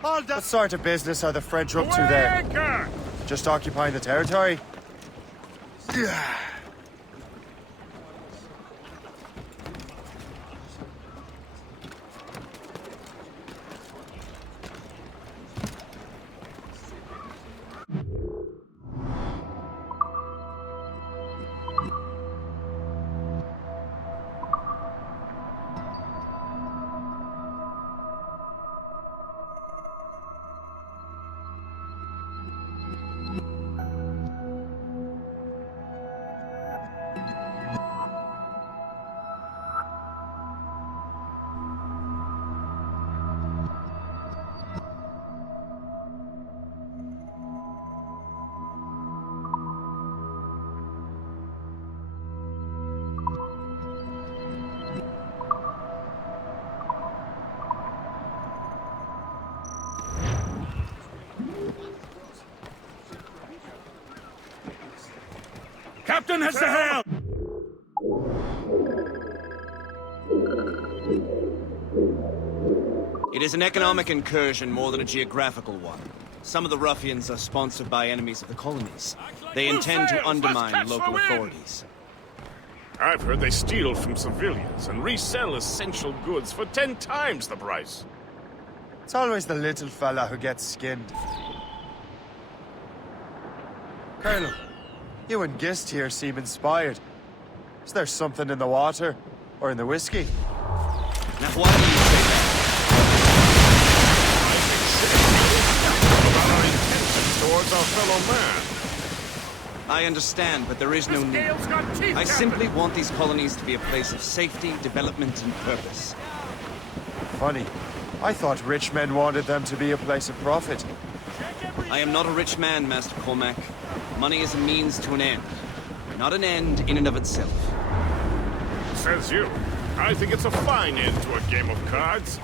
What sort of business are the French up to there? Just occupying the territory? Captain has the helm! It is an economic incursion more than a geographical one. Some of the ruffians are sponsored by enemies of the colonies. They intend to undermine local authorities. I've heard they steal from civilians and resell essential goods for 10 times the price. It's always the little fella who gets skinned. Colonel, you and Gist here seem inspired. Is there something in the water? Or in the whiskey? Now why do you say that? About our intentions towards our fellow man. I understand, but there is no need. I simply want these colonies to be a place of safety, development, and purpose. Funny. I thought rich men wanted them to be a place of profit. I am not a rich man, Master Cormac. Money is a means to an end, not an end in and of itself. Says you. I think it's a fine end to a game of cards.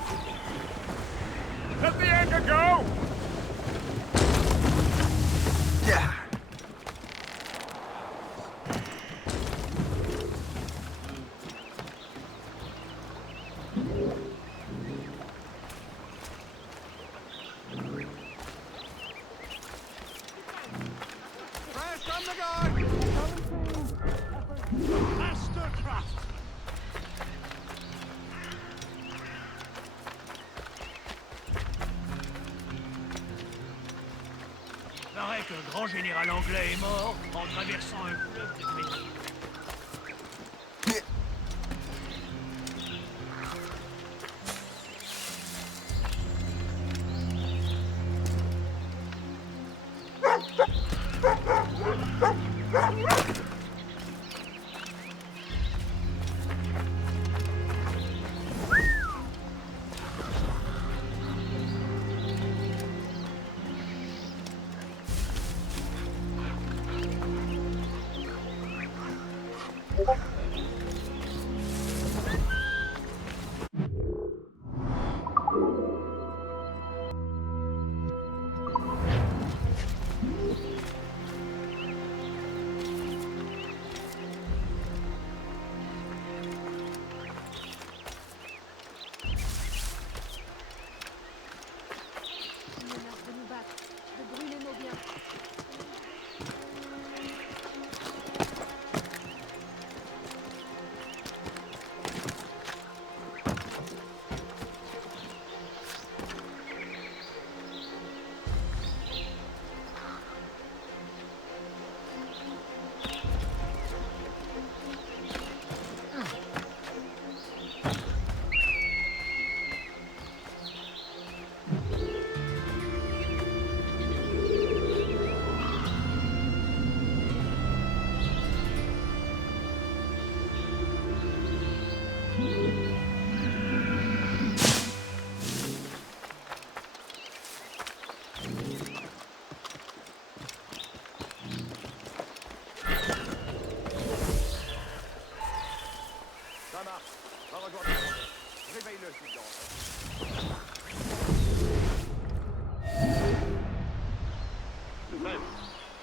Let the anchor go! Yeah. Paraît qu'un grand général anglais est mort en traversant un fleuve de pétrole.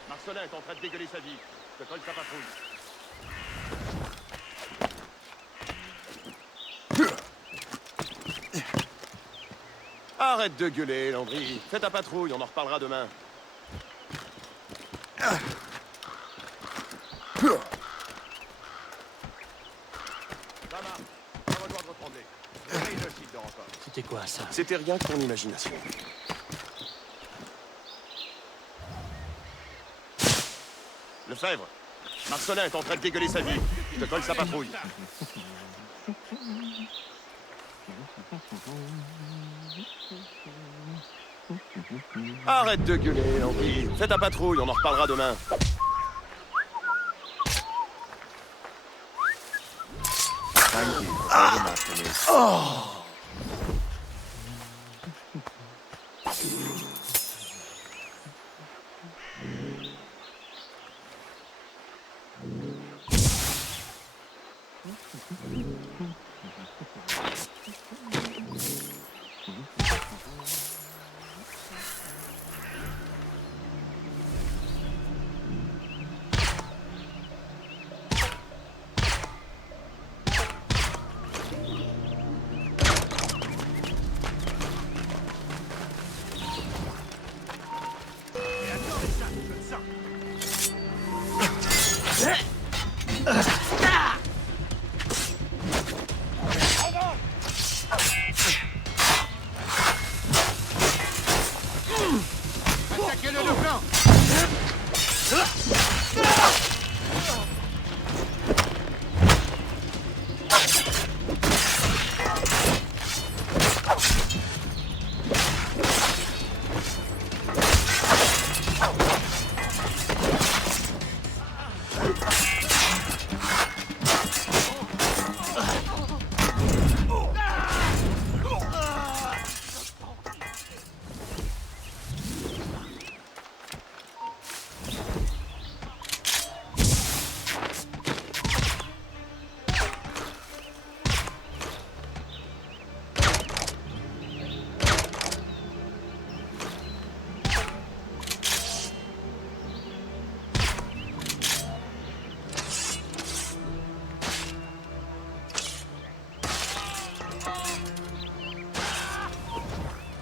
Marcelin est en train de dégueuler sa vie. Je colle sa patrouille. Arrête de gueuler, Landry. Fais ta patrouille, on en reparlera demain. Ça marche. On va devoir te reprendre. Réveille-le s'il dort encore. C'était quoi ça? C'était rien que ton imagination. Lefebvre, Marcelin est en train de dégueuler sa vie. Je te colle sa patrouille. Arrête de gueuler, Landry. Fais ta patrouille, on en reparlera demain. Thank you for holding that for me.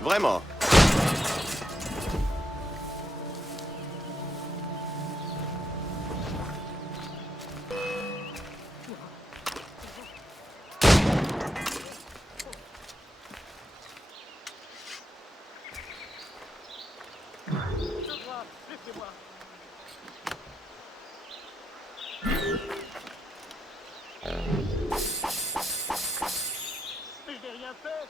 Vraiment. Mais je n'ai rien fait.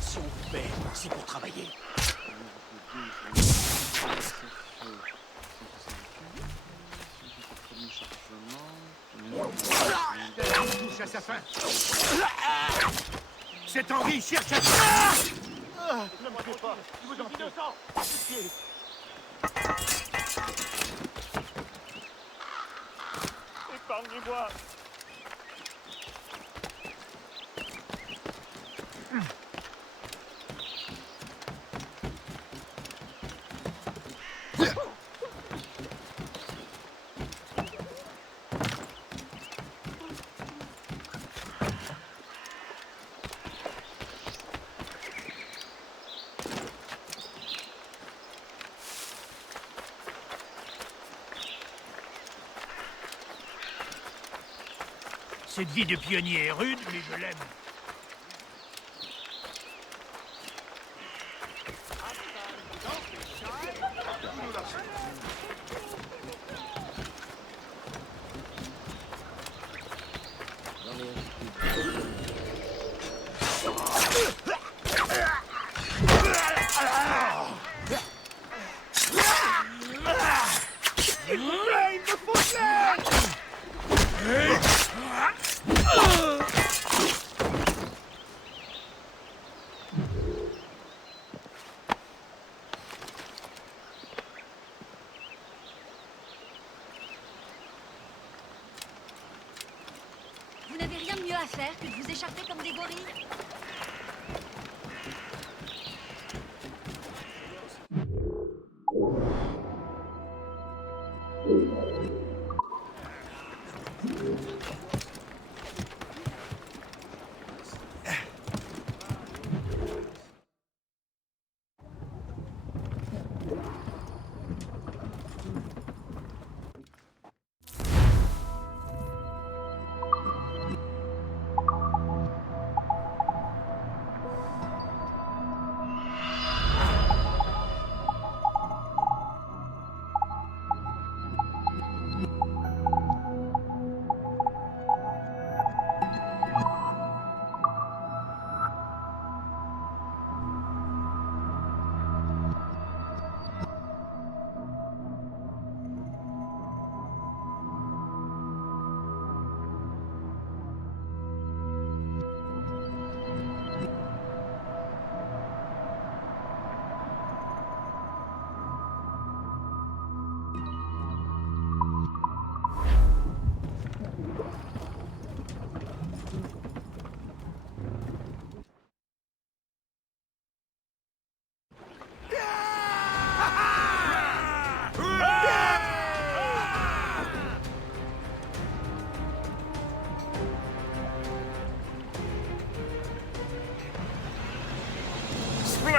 Si on vous paie, c'est pour travailler. Touche à sa fin. Cet Henri cherche à... Ne me ratez pas, je vous en prie. Innocent. Épargnez-moi. Cette vie de pionnier est rude, mais je l'aime. Vous n'avez rien de mieux à faire que de vous écharper comme des gorilles?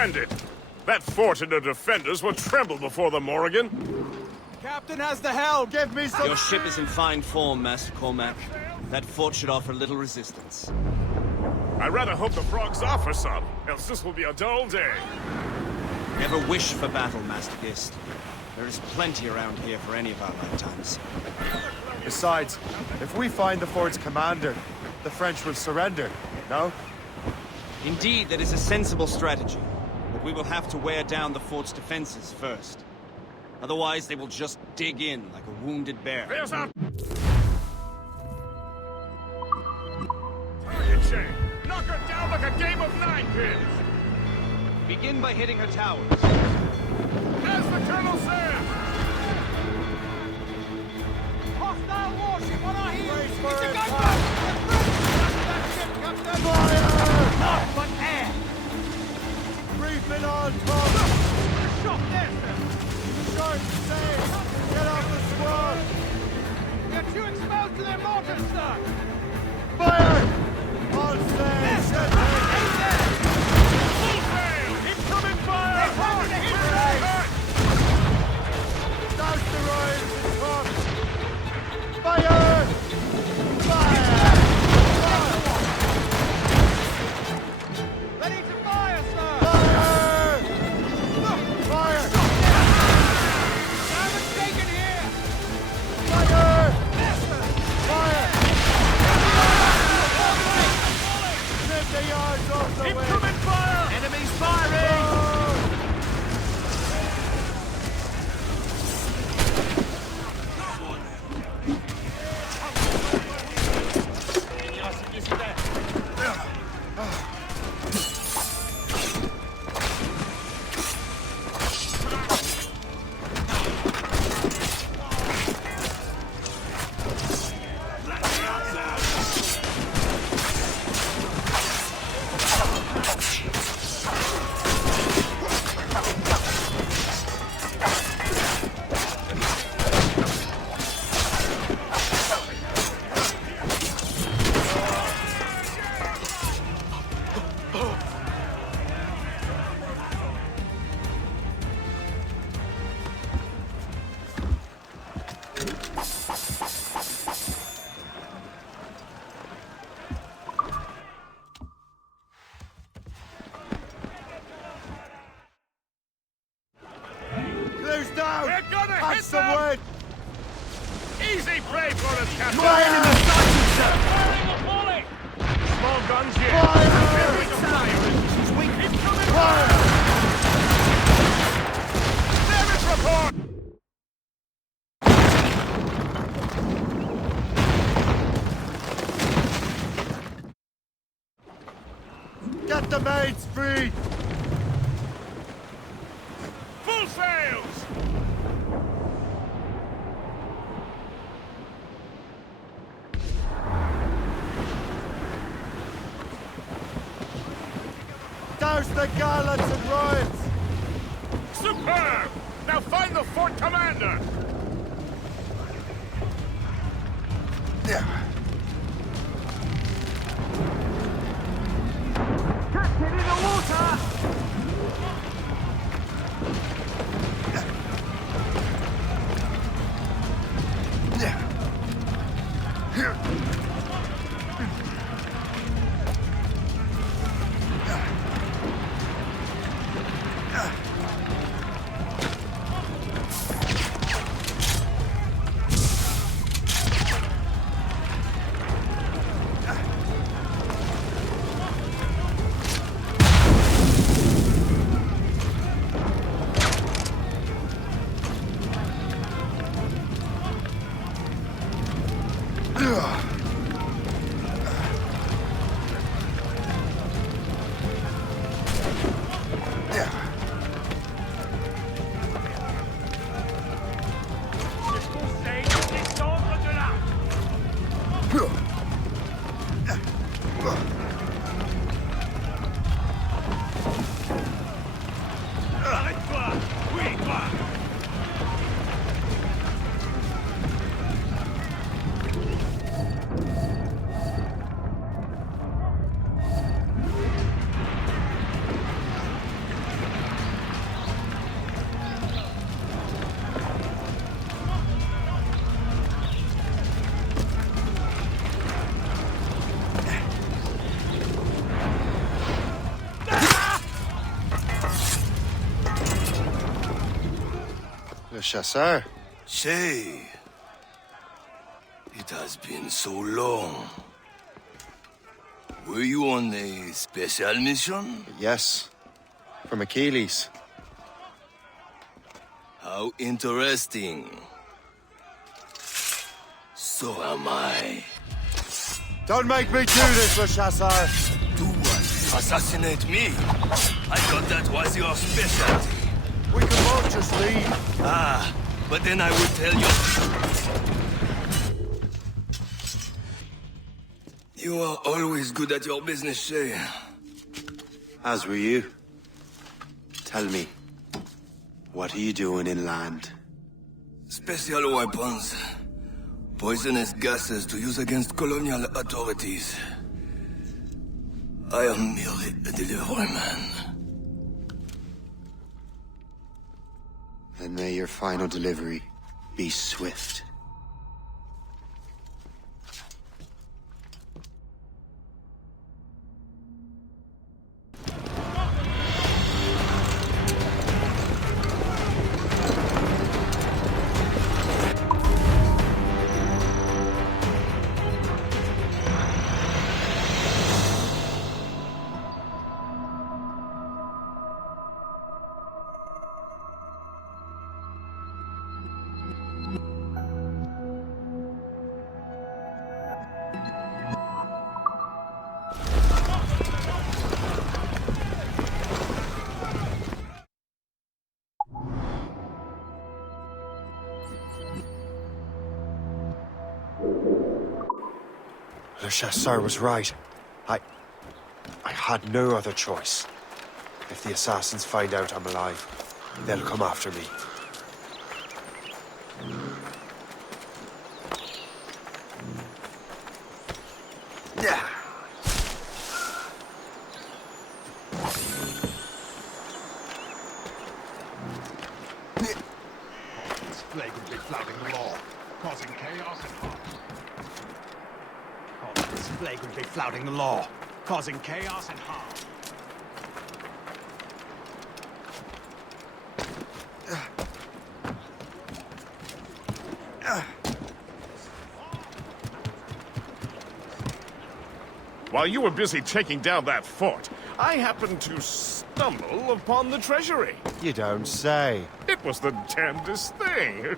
Splendid! That fort and the defenders will tremble before the Morrigan. Captain has the helm! Give me some... Your ship is in fine form, Master Cormac. That fort should offer little resistance. I rather hope the frogs offer some, else this will be a dull day. Never wish for battle, Master Gist. There is plenty around here for any of our lifetimes. Besides, if we find the fort's commander, the French will surrender, no? Indeed, that is a sensible strategy. But we will have to wear down the fort's defenses first. Otherwise, they will just dig in like a wounded bear. There's our... Target chain! Knock her down like a game of nine-pins! Begin by hitting her towers. As the Colonel said! Hostile warship on our heels! Brace for It's a impact. gunboat! That ship, Captain! Fire! Not but air! Reefing on top! Shot there, sir! Short sail! Get off the squad! They're too exposed to their mortars, sir! Fire! On sail! Set Aim there! Full sail! Incoming fire! They're trying to hit her! Douse the royals and top! Fire! Fire! Ready to fire, sir! Fire! Fire! Damage taken here! Fire! Yes, sir! Fire! 50 yards off the wind! Incoming fire! Enemies firing! Close down! We're gonna Have hit some them! wind! Easy prey for us, Captain! Fire! Firing a volley! Small guns here! Fire! Building a fire! She's weak! Incoming Fire! Damage report! Get the mains free! Full sails! Douse the gallants and royals! Superb! Now find the fort commander! Captain in the water! Le Chasseur. Shay, it has been so long. Were you on a special mission? Yes. From Achilles. How interesting. So am I. Don't make me do this, Le Chasseur! Do what? Assassinate me? I thought that was your specialty. We can both just leave. Ah, but then I will tell you. You are always good at your business, Shay. As were you. Tell me, what are you doing inland? Special weapons. Poisonous gases to use against colonial authorities. I am merely a delivery man. Then may your final delivery be swift. Le Chasseur was right. I had no other choice. If the assassins find out I'm alive, they'll come after me. Yeah. It's flagrantly flouting the law, causing chaos and harm. It's flagrantly flouting the law, causing chaos and harm. While you were busy taking down that fort, I happened to stumble upon the treasury. You don't say. It was the damnedest thing.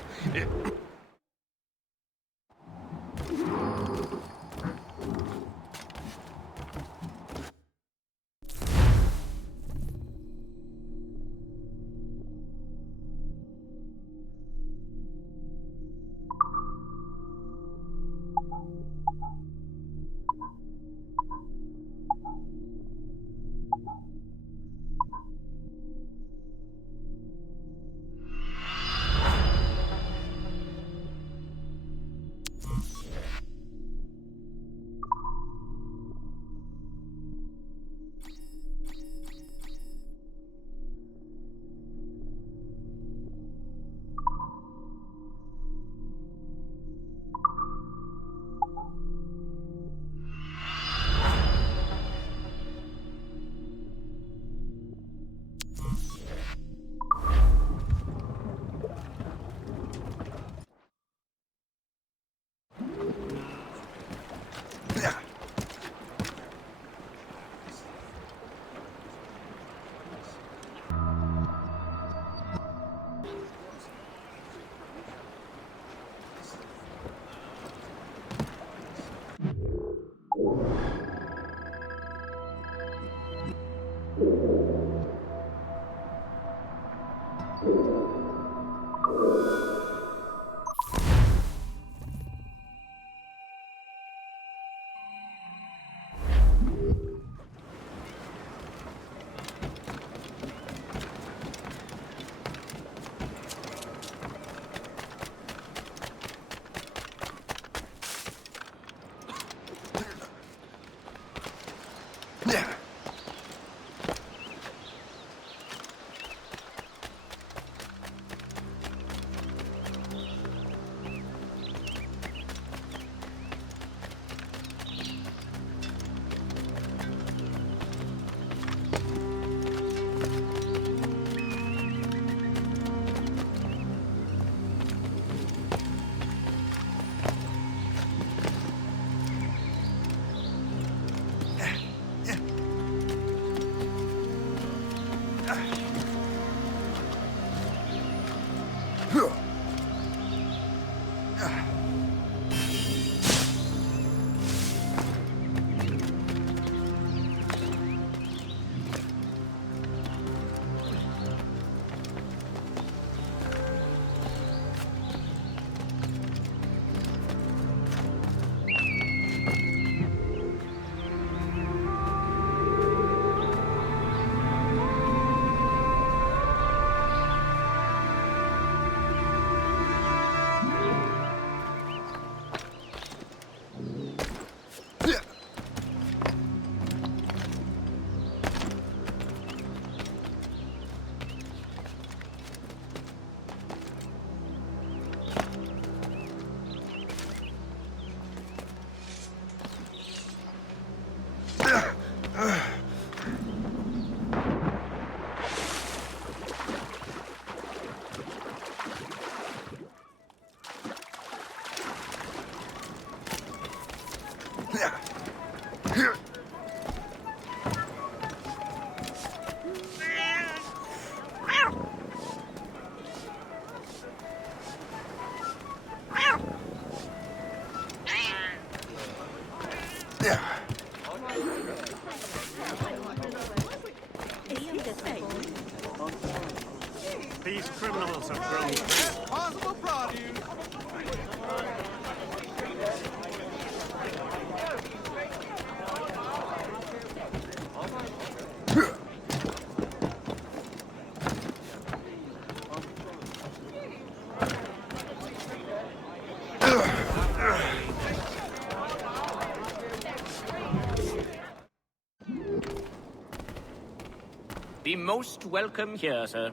These criminals have grown Possible produce. Be most welcome here, sir.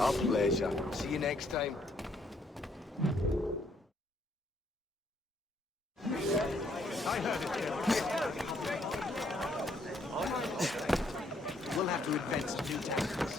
Our pleasure. See you next time. We'll have to invent some new tactics.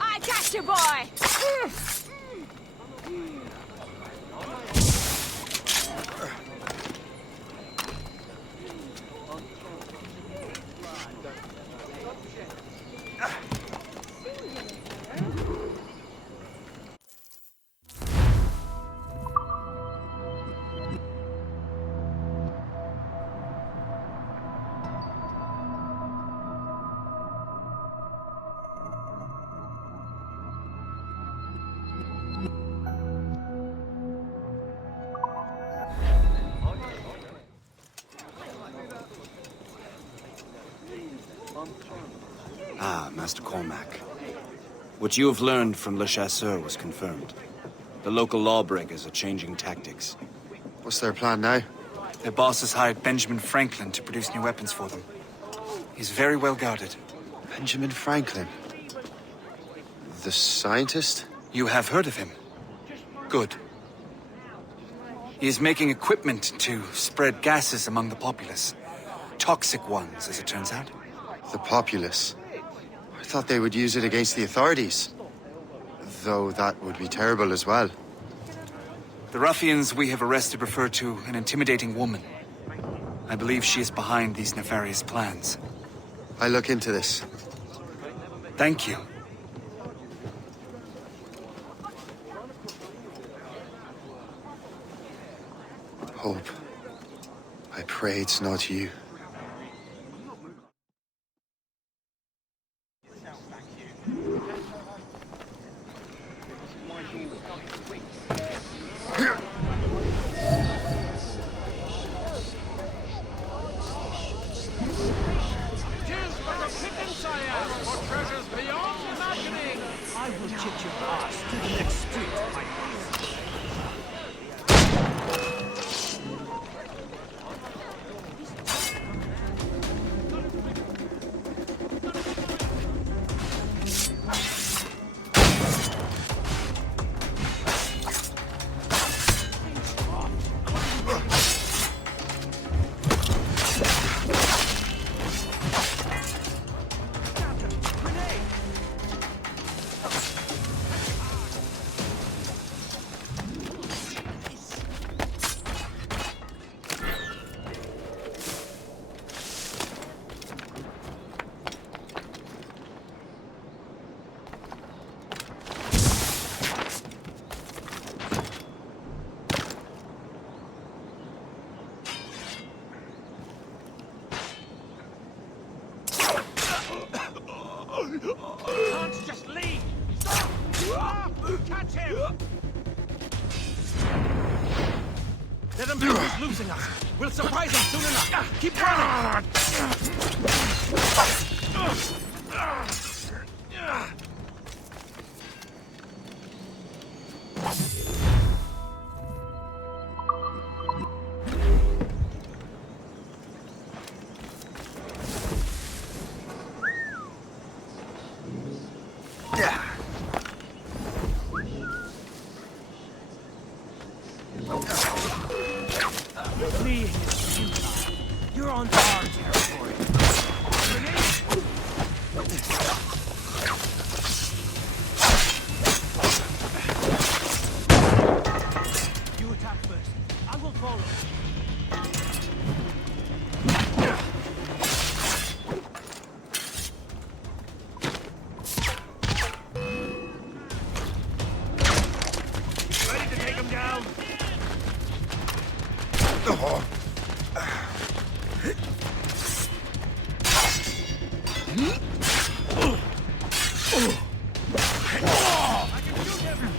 I got you, boy! Ah, Master Cormac. What you have learned from Le Chasseur was confirmed. The local lawbreakers are changing tactics. What's their plan now? Their boss has hired Benjamin Franklin to produce new weapons for them. He's very well guarded. Benjamin Franklin? The scientist? You have heard of him? Good. He is making equipment to spread gases among the populace. Toxic ones, as it turns out. The populace? I thought they would use it against the authorities. Though that would be terrible as well. The ruffians we have arrested refer to an intimidating woman. I believe she is behind these nefarious plans. I'll look into this. Thank you. Hope. I pray it's not you. I will kick your ass to the next street, my can't just leave! Stop! Catch him! Let him think he's losing us! We'll surprise him soon enough! Keep running! Fleeing is futile. You're on our territory. You attack first. I will follow. Ready to take him down? I can shoot him!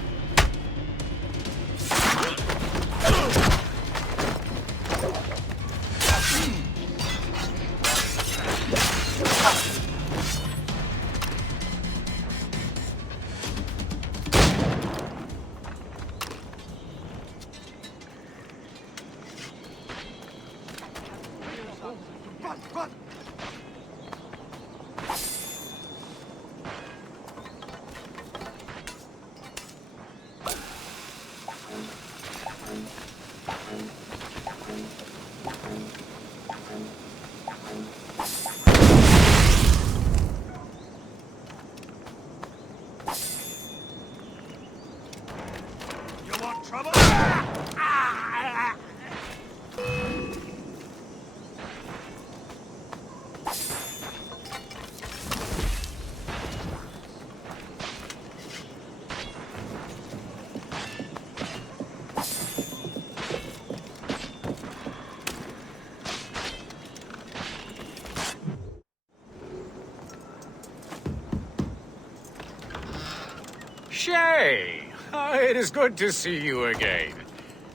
trouble? Shay, it is good to see you again.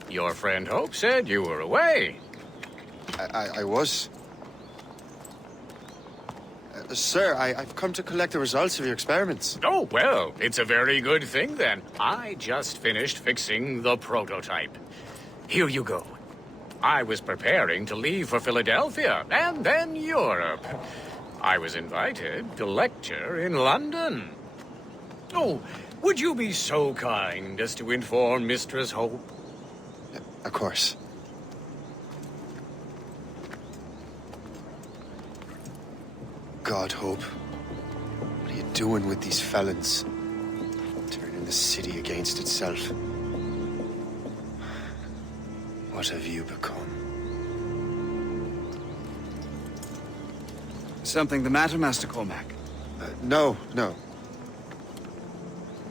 Your friend Hope said you were away. I was. Sir, I've come to collect the results of your experiments. Oh, well, it's a very good thing then. I just finished fixing the prototype. Here you go. I was preparing to leave for Philadelphia and then Europe. I was invited to lecture in London. Oh, would you be so kind as to inform Mistress Hope? Of course. God, Hope. What are you doing with these felons? Turning the city against itself. What have you become? Something the matter, Master Cormac? No.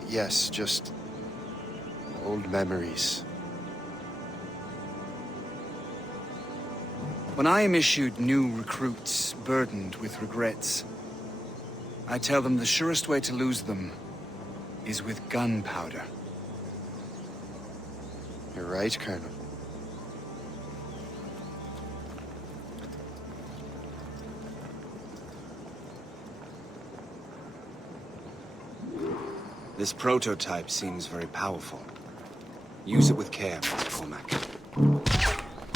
Yes, just old memories. When I am issued new recruits burdened with regrets, I tell them the surest way to lose them is with gunpowder. You're right, Colonel. This prototype seems very powerful. Use it with care, Master Cormac.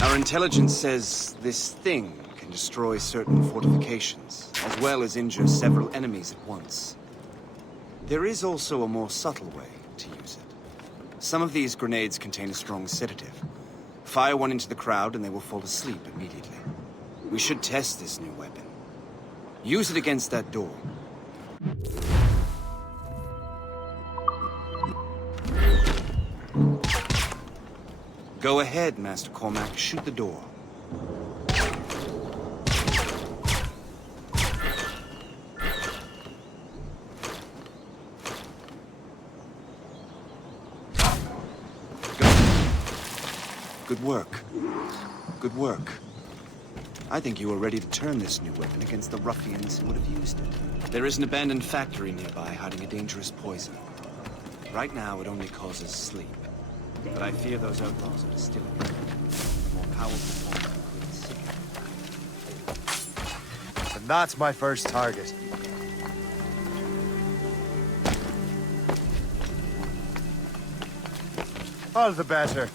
Our intelligence says this thing can destroy certain fortifications, as well as injure several enemies at once. There is also a more subtle way to use it. Some of these grenades contain a strong sedative. Fire one into the crowd and they will fall asleep immediately. We should test this new weapon. Use it against that door. Go ahead, Master Cormac. Shoot the door. Good work. Good work. I think you are ready to turn this new weapon against the ruffians who would have used it. There is an abandoned factory nearby hiding a dangerous poison. Right now, it only causes sleep. But I fear those outlaws are distilling it. The more powerful form includes sick. And that's my first target. All the better.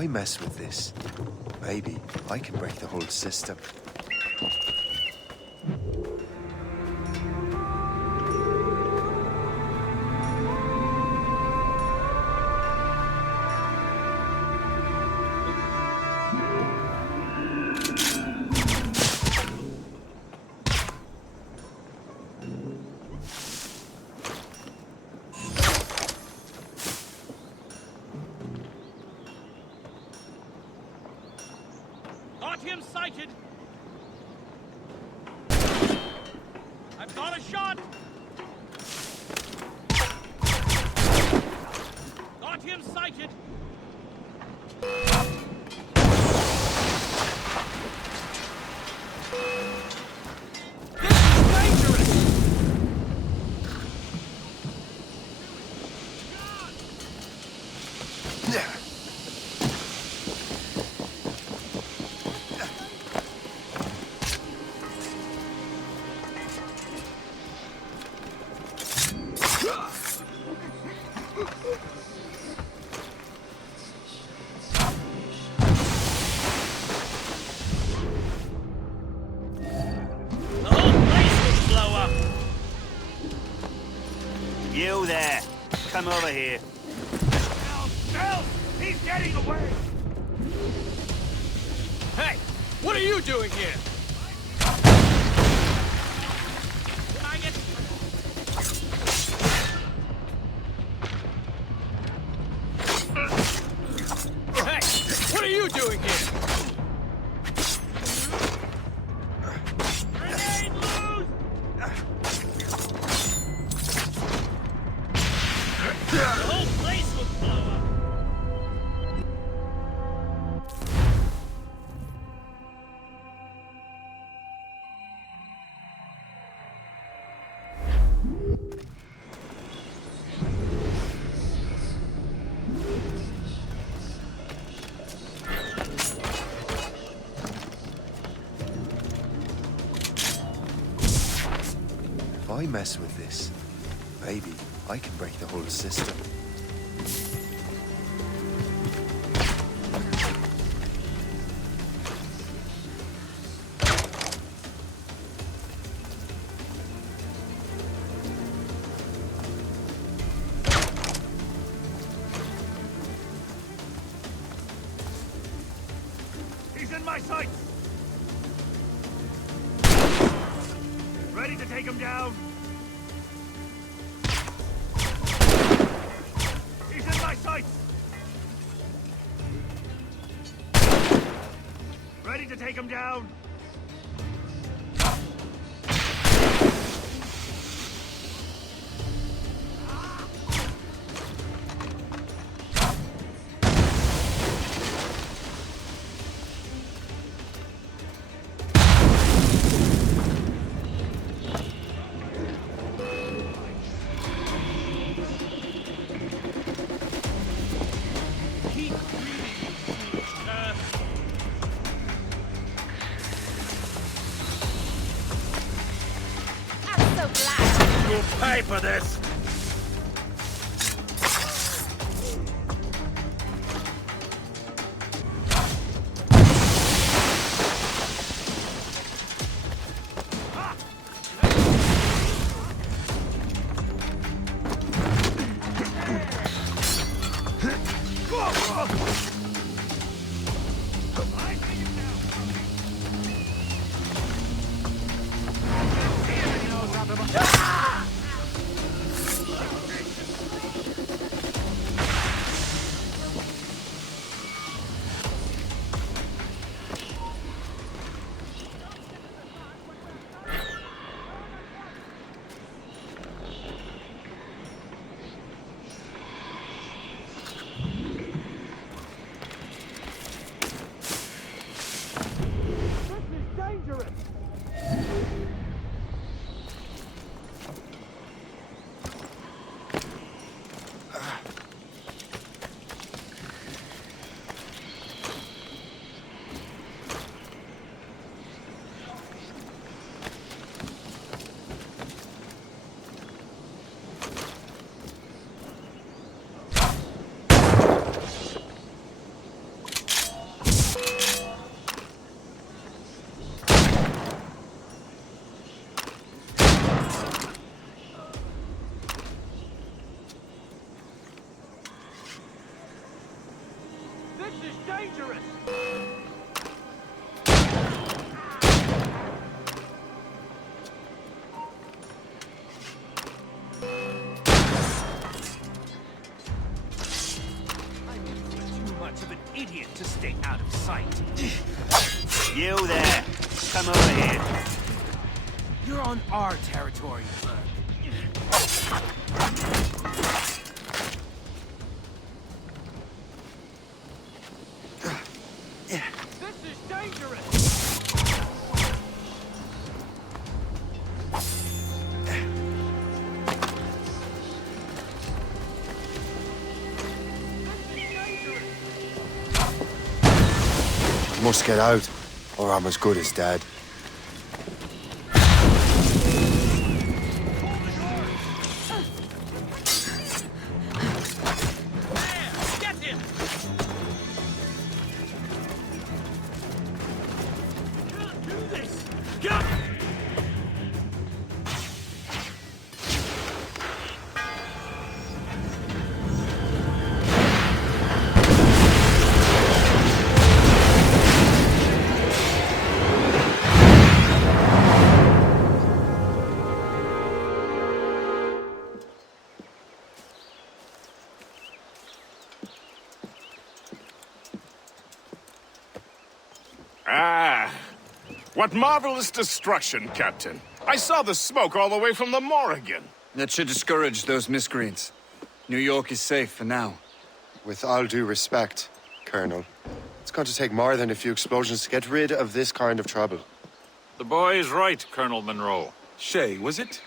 I mess with this, maybe I can break the whole system. Artyom sighted! I've got a shot! Artyom sighted! This is dangerous! You there. Come over here. Help! He's getting away! Hey! What are you doing here? Can I get... Hey! What are you doing here? Grenade loose! The whole place will blow up! If I mess with this, maybe I can break the whole system. He's in my sights! Ready to take him down? He's in my sights! Ready to take him down? Keep breathing, I'm so glad. You'll pay for this! You there. Come over here. You're on our territory, bud. This is dangerous! Must get out, or I'm as good as dead. Get him! Can't do this! Go! Ah, what marvelous destruction, Captain. I saw the smoke all the way from the Morrigan. That should discourage those miscreants. New York is safe for now. With all due respect, Colonel, it's going to take more than a few explosions to get rid of this kind of trouble. The boy is right, Colonel Monroe. Shay, was it?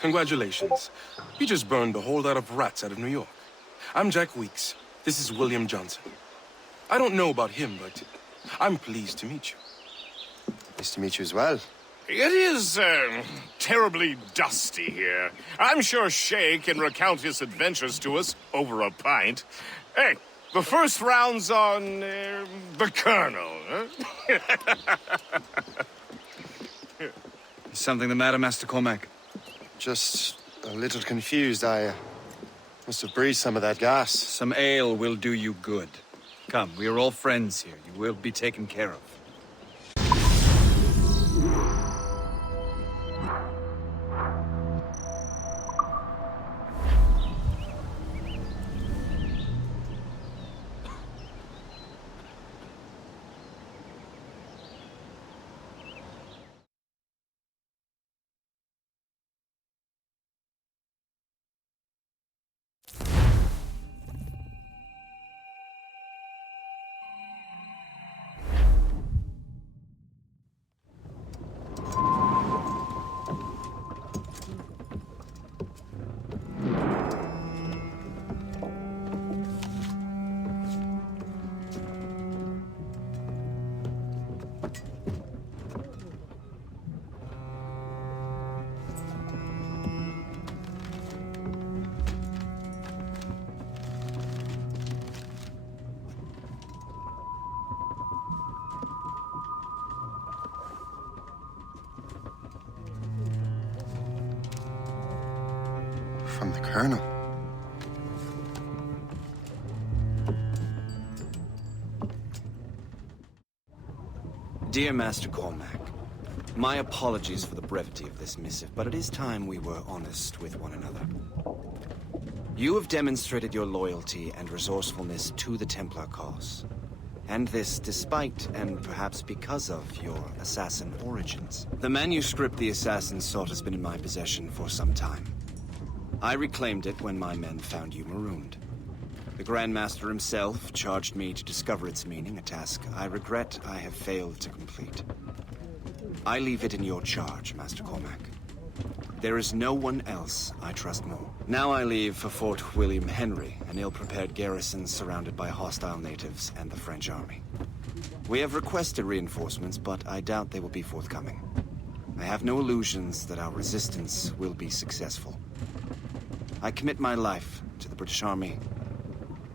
Congratulations. You just burned a whole lot of rats out of New York. I'm Jack Weeks. This is William Johnson. I don't know about him, but I'm pleased to meet you. Nice to meet you as well. It is, terribly dusty here. I'm sure Shay can recount his adventures to us over a pint. Hey, the first round's on, the Colonel, huh? Is something the matter, Master Cormac? Just a little confused. I must have breathed some of that gas. Some ale will do you good. Come, we are all friends here. You will be taken care of. From the Colonel. Dear Master Cormac, my apologies for the brevity of this missive, but it is time we were honest with one another. You have demonstrated your loyalty and resourcefulness to the Templar cause. And this despite, and perhaps because of, your assassin origins. The manuscript the assassin sought has been in my possession for some time. I reclaimed it when my men found you marooned. The Grand Master himself charged me to discover its meaning, a task I regret I have failed to complete. I leave it in your charge, Master Cormac. There is no one else I trust more. Now I leave for Fort William Henry, an ill-prepared garrison surrounded by hostile natives and the French army. We have requested reinforcements, but I doubt they will be forthcoming. I have no illusions that our resistance will be successful. I commit my life to the British Army,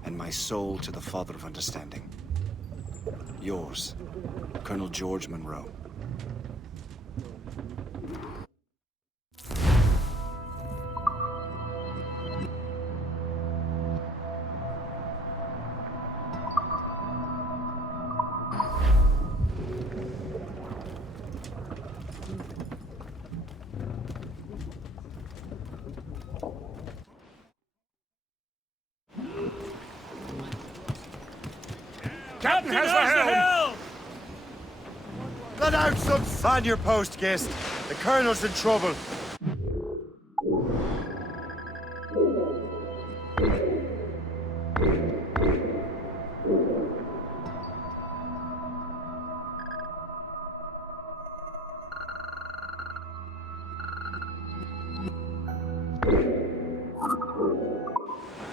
and my soul to the Father of Understanding. Yours, Colonel George Monroe. Captain has the helm! Let out some... On your post, Gist. The Colonel's in trouble.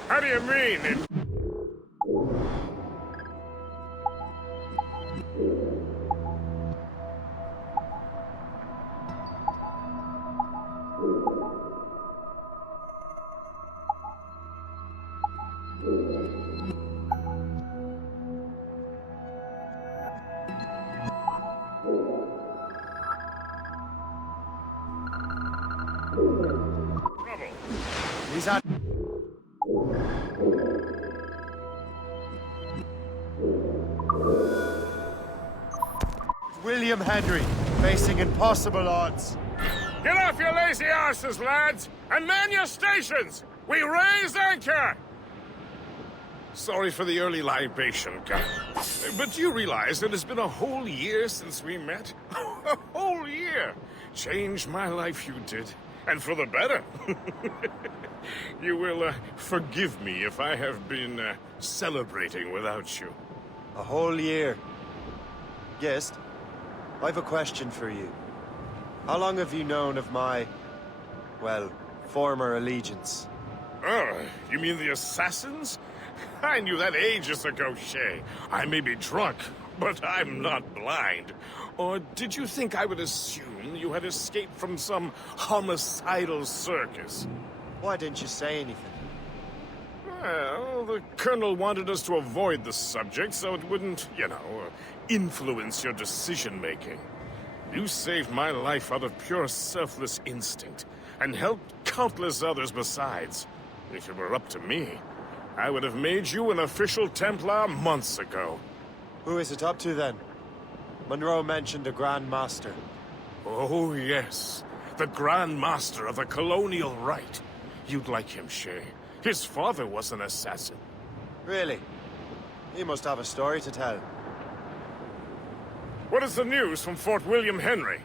How do you mean? He's at... William Henry, facing impossible odds. Get off your lazy arses, lads, and man your stations! We raise anchor! Sorry for the early libation, guy. But you realize that it's been a whole year since we met? A whole year! Changed my life, you did. And for the better. You will forgive me if I have been celebrating without you. A whole year. Gist, I've a question for you. How long have you known of my, well, former allegiance? Oh, you mean the assassins? I knew that ages ago, Shay. I may be drunk, but I'm not blind. Or did you think I would assume you had escaped from some homicidal circus? Why didn't you say anything? Well, the Colonel wanted us to avoid the subject so it wouldn't, influence your decision-making. You saved my life out of pure selfless instinct, and helped countless others besides. If it were up to me, I would have made you an official Templar months ago. Who is it up to, then? Monroe mentioned a Grand Master. Oh, yes. The Grand Master of the Colonial Rite. You'd like him, Shay. His father was an assassin. Really? He must have a story to tell. What is the news from Fort William Henry?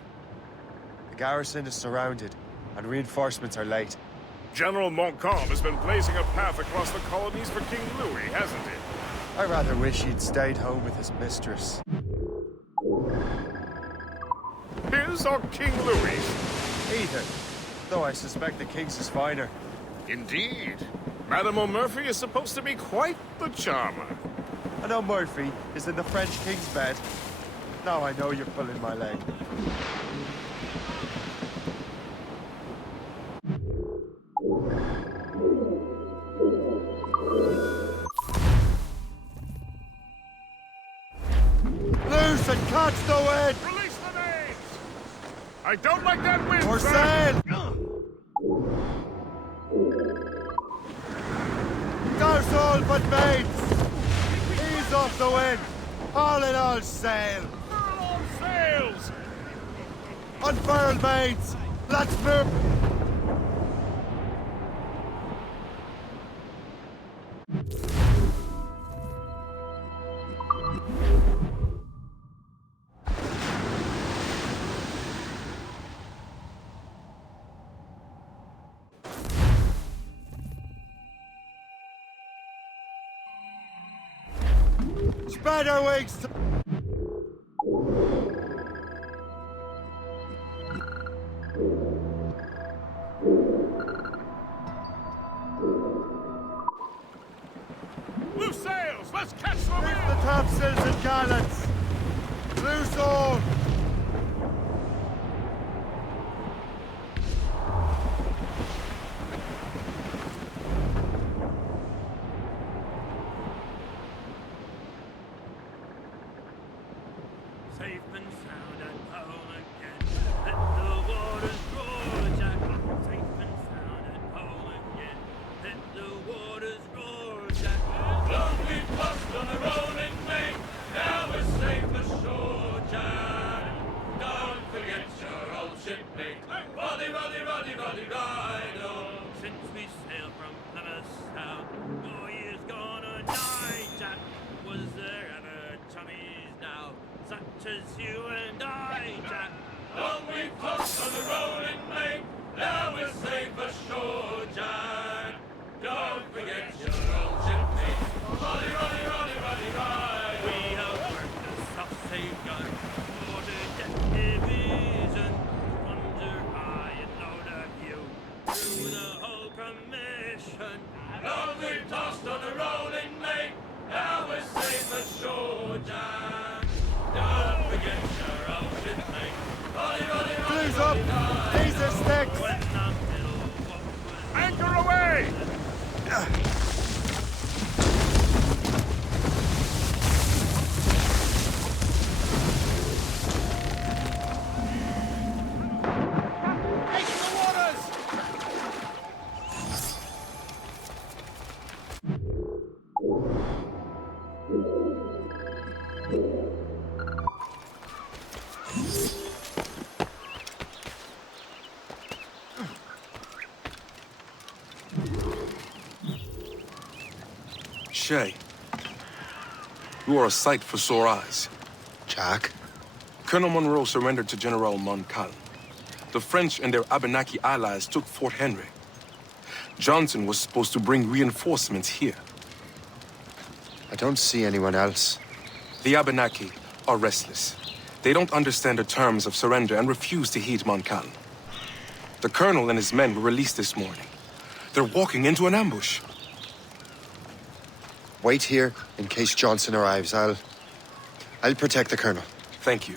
The garrison is surrounded, and reinforcements are late. General Montcalm has been blazing a path across the colonies for King Louis, hasn't he? I rather wish he'd stayed home with his mistress. His or King Louis? Either. Though I suspect the king's is finer. Indeed. Madame O'Murphy is supposed to be quite the charmer. And O'Murphy is in the French king's bed. Now I know you're pulling my leg. Loose and catch the wind! Release the names! I don't like that wind, For sir! sail! Douse all but mates! Ease off the wind! All in all sail! Furl all sails! Unfurl mates! Let's move! Spread our wings to... Loose sails! Let's catch the wind! Lift the topsails and gallants! Loose all! Safe and sound and whole again. Let the waters roar, Jack. Safe and sound and whole again. Let the waters roar, Jack. Long we've tossed on a rolling main. Now we're safe ashore, Jack. Don't forget your old shipmate. Roddy, Roddy, Roddy, Roddy, Rido. Since we sailed from Plymouth Sound, 4 years gone a night, Jack. Was there ever chummies now, such as you and I? Jack. Long we've tossed on the rolling main, now we're safe ashore, Jack. Don't forget your old shipmate. Rolly, rolly, rolly, rolly, rolly. We have worked the stuff safeguard for the jet division. Under high and load of view through the whole commission. Long we've tossed on the rolling main, now we're safe ashore, Jack. Don't forget your old shipmate. Rolly, rolly, rolly, Blues up! These are sticks! Anchor away! Shay, you are a sight for sore eyes. Jack? Colonel Monroe surrendered to General Montcalm. The French and their Abenaki allies took Fort Henry. Johnson was supposed to bring reinforcements here. I don't see anyone else. The Abenaki are restless. They don't understand the terms of surrender and refuse to heed Montcalm. The colonel and his men were released this morning. They're walking into an ambush. Wait here in case Johnson arrives. I'll protect the colonel. Thank you.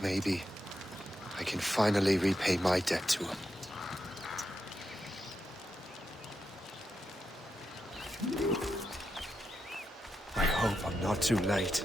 Maybe I can finally repay my debt to him. I hope I'm not too late.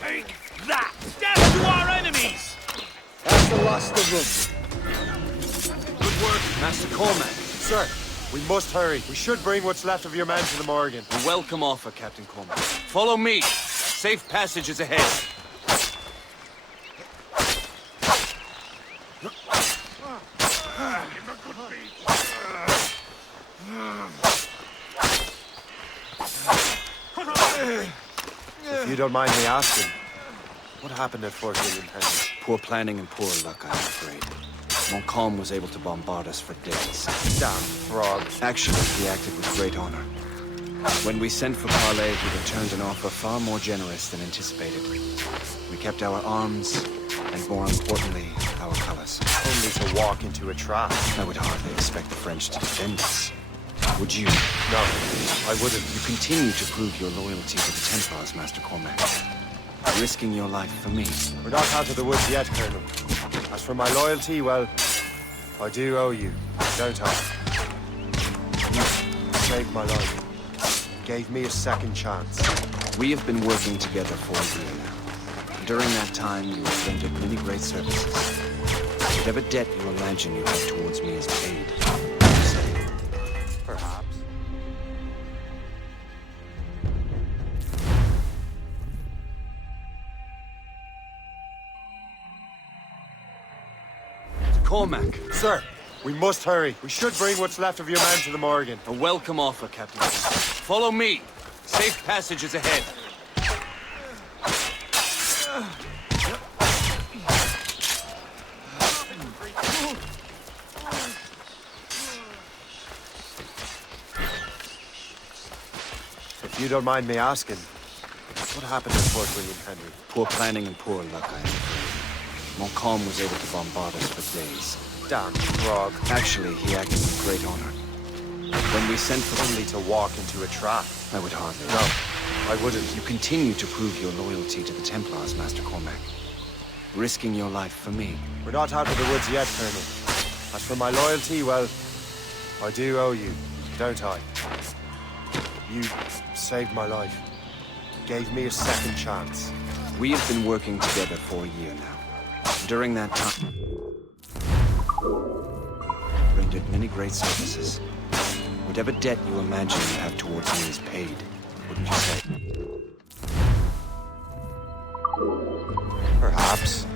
Take that! Death to our enemies! That's the last of them. Good work, Master Cormac. Sir, we must hurry. We should bring what's left of your men to the Morgan. A welcome offer, Captain Cormac. Follow me. Safe passage is ahead. If you don't mind me asking, what happened at Fort William Henry? Poor planning and poor luck, I'm afraid. Montcalm was able to bombard us for days. Damn frog. Actually, he acted with great honor. When we sent for Parley, he returned an offer far more generous than anticipated. We kept our arms, and more importantly, our colors. Only to walk into a trap. I would hardly expect the French to defend us. Would you? No, I wouldn't. You continue to prove your loyalty to the Templars, Master Cormac. Risking your life for me. We're not out of the woods yet, Colonel. As for my loyalty, well, I do owe you, don't I? You saved my life. Gave me a second chance. We have been working together for a year now. During that time, you have rendered many great services. Whatever debt you imagine you have towards me is paid. You say? Perhaps. Cormac. Sir, we must hurry. We should bring what's left of your man to the Morgan. A welcome offer, Captain. Follow me. Safe passage is ahead. If you don't mind me asking, what happened at Fort William Henry? Poor planning and poor luck, I am afraid. Montcalm was able to bombard us for days. Damn frog. Actually, he acted with great honor. When we sent for Only to walk into a trap. I would hardly. No, I wouldn't. You continue to prove your loyalty to the Templars, Master Cormac. Risking your life for me. We're not out of the woods yet, Colonel. As for my loyalty, well, I do owe you, don't I? You saved my life. Gave me a second chance. We have been working together for a year now. During that time, rendered many great services. Whatever debt you imagine you have towards me is paid, wouldn't you say? Perhaps.